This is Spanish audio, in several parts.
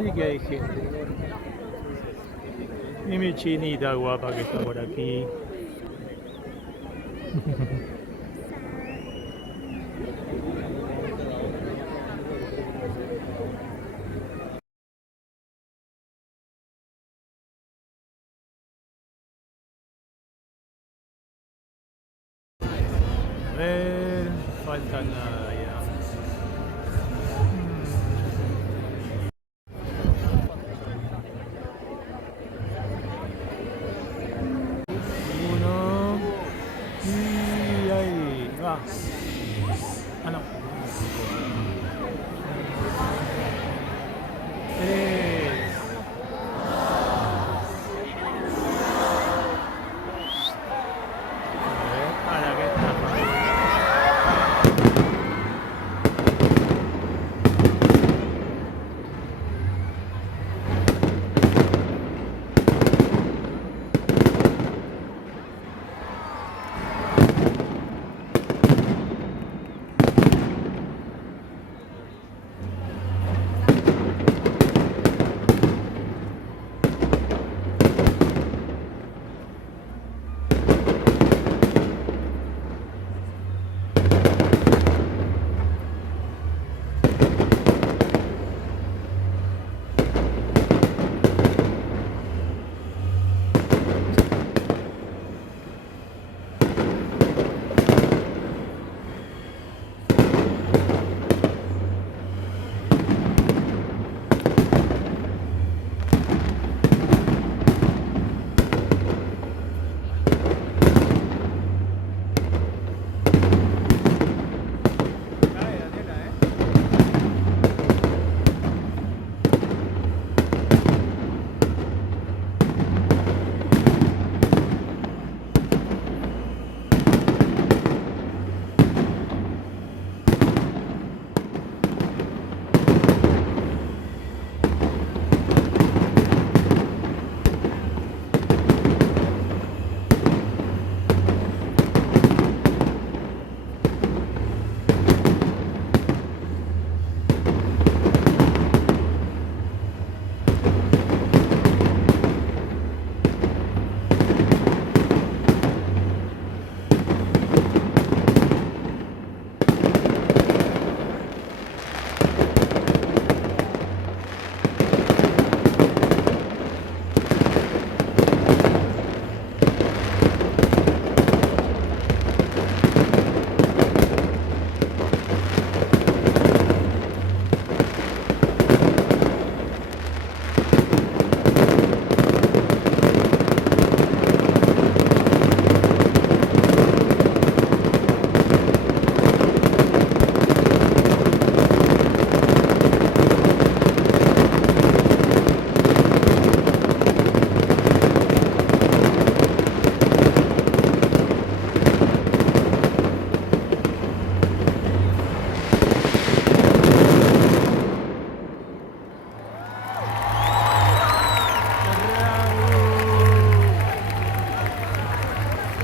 Sí que hay gente. Y mi chinita guapa que está por aquí. A ver, falta nada ya. Uno. Y ahí va. Ah, no. Tres. A ver, a la que está.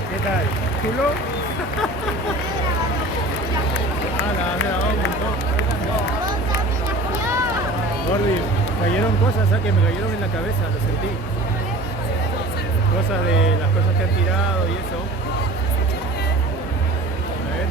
¿Qué tal? ¿Chulo? Ah, la has grabado un montón. Gordy, cayeron cosas, que me cayeron en la cabeza, lo sentí. Cosas de las cosas que han tirado y eso. A ver.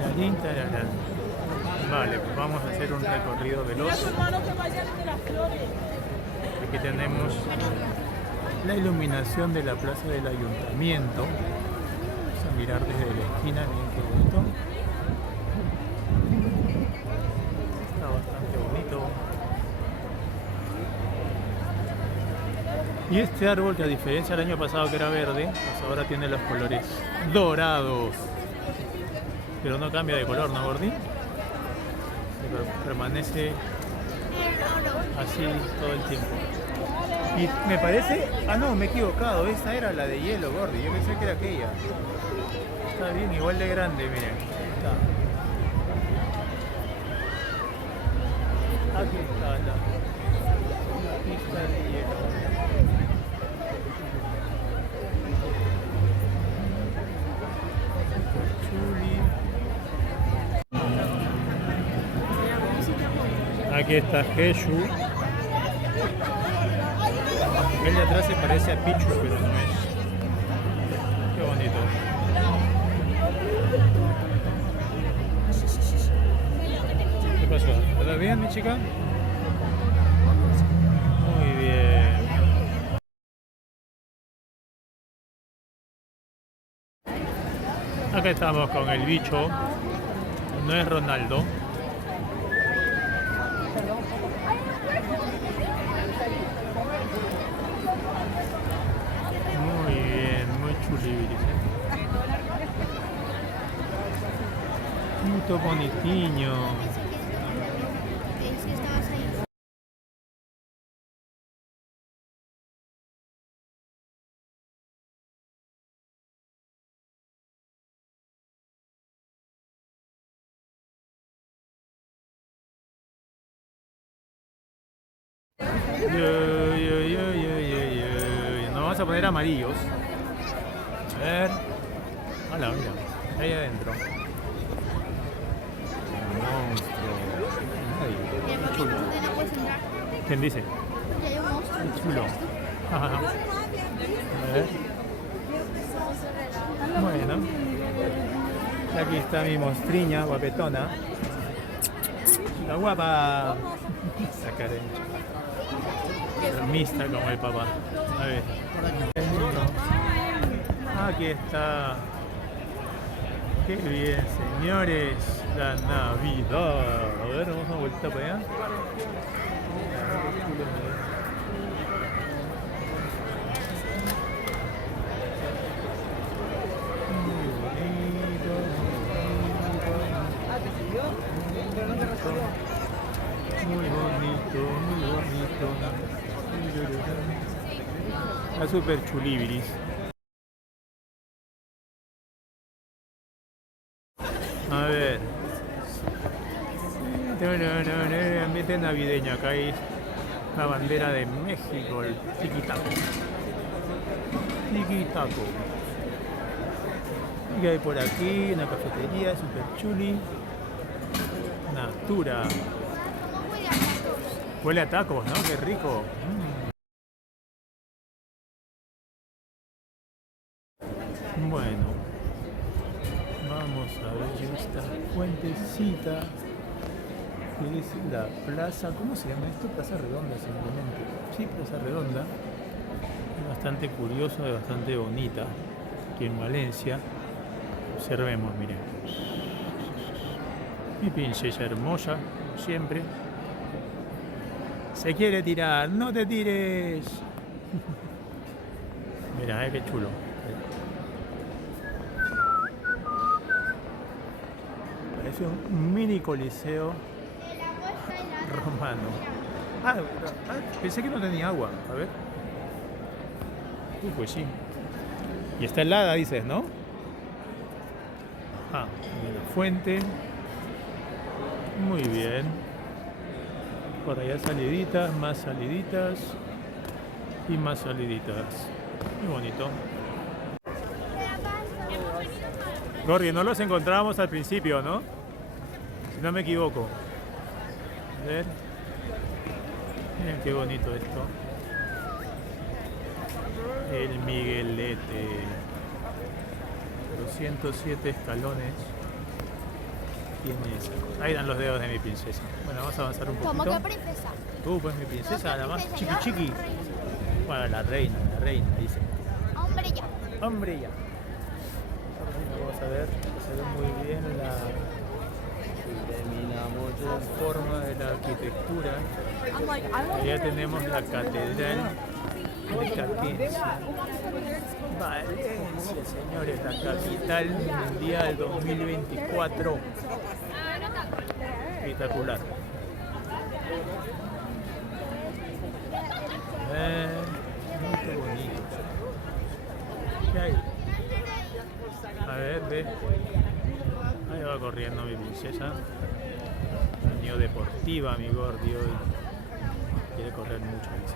Tarín, tararán. Vale, pues vamos a hacer un recorrido veloz. Aquí tenemos la iluminación de la plaza del ayuntamiento. Vamos a mirar desde la esquina, miren qué bonito. Está bastante bonito. Y este árbol, que a diferencia del año pasado que era verde, pues ahora tiene los colores dorados. Pero no cambia de color, ¿no, Gordy? Permanece así todo el tiempo. Y me parece... Ah, no, me he equivocado. Esta era la de hielo, Gordy. Yo pensé que era aquella. Está bien, igual de grande, miren. Está. Aquí está la pista de hielo. Chuli. Aquí está Jeju. El de atrás se parece a Pichu, pero no es. Qué bonito. ¿Qué pasó? ¿Estás bien, mi chica? Muy bien. Acá estamos con el bicho. No es Ronaldo. Muy bien, muy chulibiris. Muy bonitinho. Nos vamos a poner amarillos. A ver. Hola, mira. Ahí adentro. Monstruo. Ay, chulo. ¿Quién dice? Qué chulo. A ver. Bueno. Aquí está mi monstriña guapetona. La guapa. Sacarencha. Mista como el papá. A ver. Aquí está. Qué bien, señores. La Navidad. A ver, vamos a una vuelta para allá. Muy bonito. Muy bonito, muy bonito. Está súper chulibiris. A ver. Ambiente navideño. Acá hay la bandera de México, el tiquitaco. Tiquitaco. Y hay por aquí una cafetería súper chuli. Natura. Huele a tacos, ¿no? Qué rico. Bueno, vamos a ver esta fuentecita, que es la plaza, ¿cómo se llama esto? Plaza Redonda simplemente. Sí, Plaza Redonda. Es bastante curioso, es bastante bonita. Aquí en Valencia. Observemos, miren. Mi princesa hermosa, como siempre. Se quiere tirar, no te tires. Mira, qué chulo. Parece un mini coliseo romano. Pensé que no tenía agua. A ver. Pues sí. Y está helada, dices, ¿no? La fuente. Muy bien. Por allá saliditas, más saliditas y más saliditas. Muy bonito. Gordi, no los encontrábamos al principio, ¿no? Si no me equivoco. A ver. Miren qué bonito esto. El Miguelete. 207 escalones. Tiene esa cosa. Ahí dan los dedos de mi princesa. Bueno, vamos a avanzar un poquito. ¿Cómo que princesa? Pues mi princesa, la más chiqui chiqui. Bueno, la reina, dice. Hombre ya. Hombre ya. Vamos a ver, se ve muy bien la forma de la arquitectura. Allá tenemos la catedral de Catencia. Valencia, señores, la capital mundial 2024. Espectacular. Muy bonito. ¿Qué hay? A ver, ve. Ahí va corriendo mi princesa. Niño deportiva, mi gordi hoy. Quiere correr mucho, dice.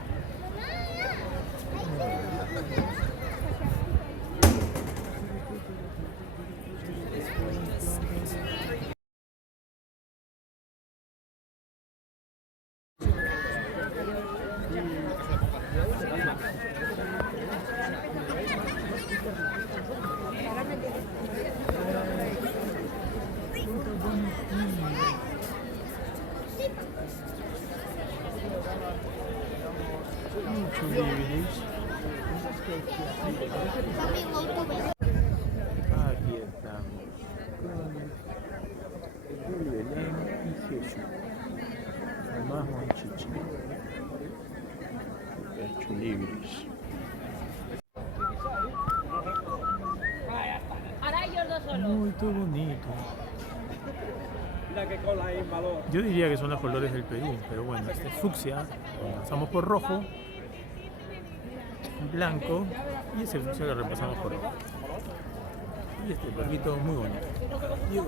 Aquí estamos con el Belén y Jesús. Más monchichi. Chulibris. Muy todo bonito. Yo diría que son los colores del Perú, pero bueno, este es fucsia. Pasamos por rojo, blanco y ese fucsia lo repasamos por rojo. Y este perrito muy bonito. Dios.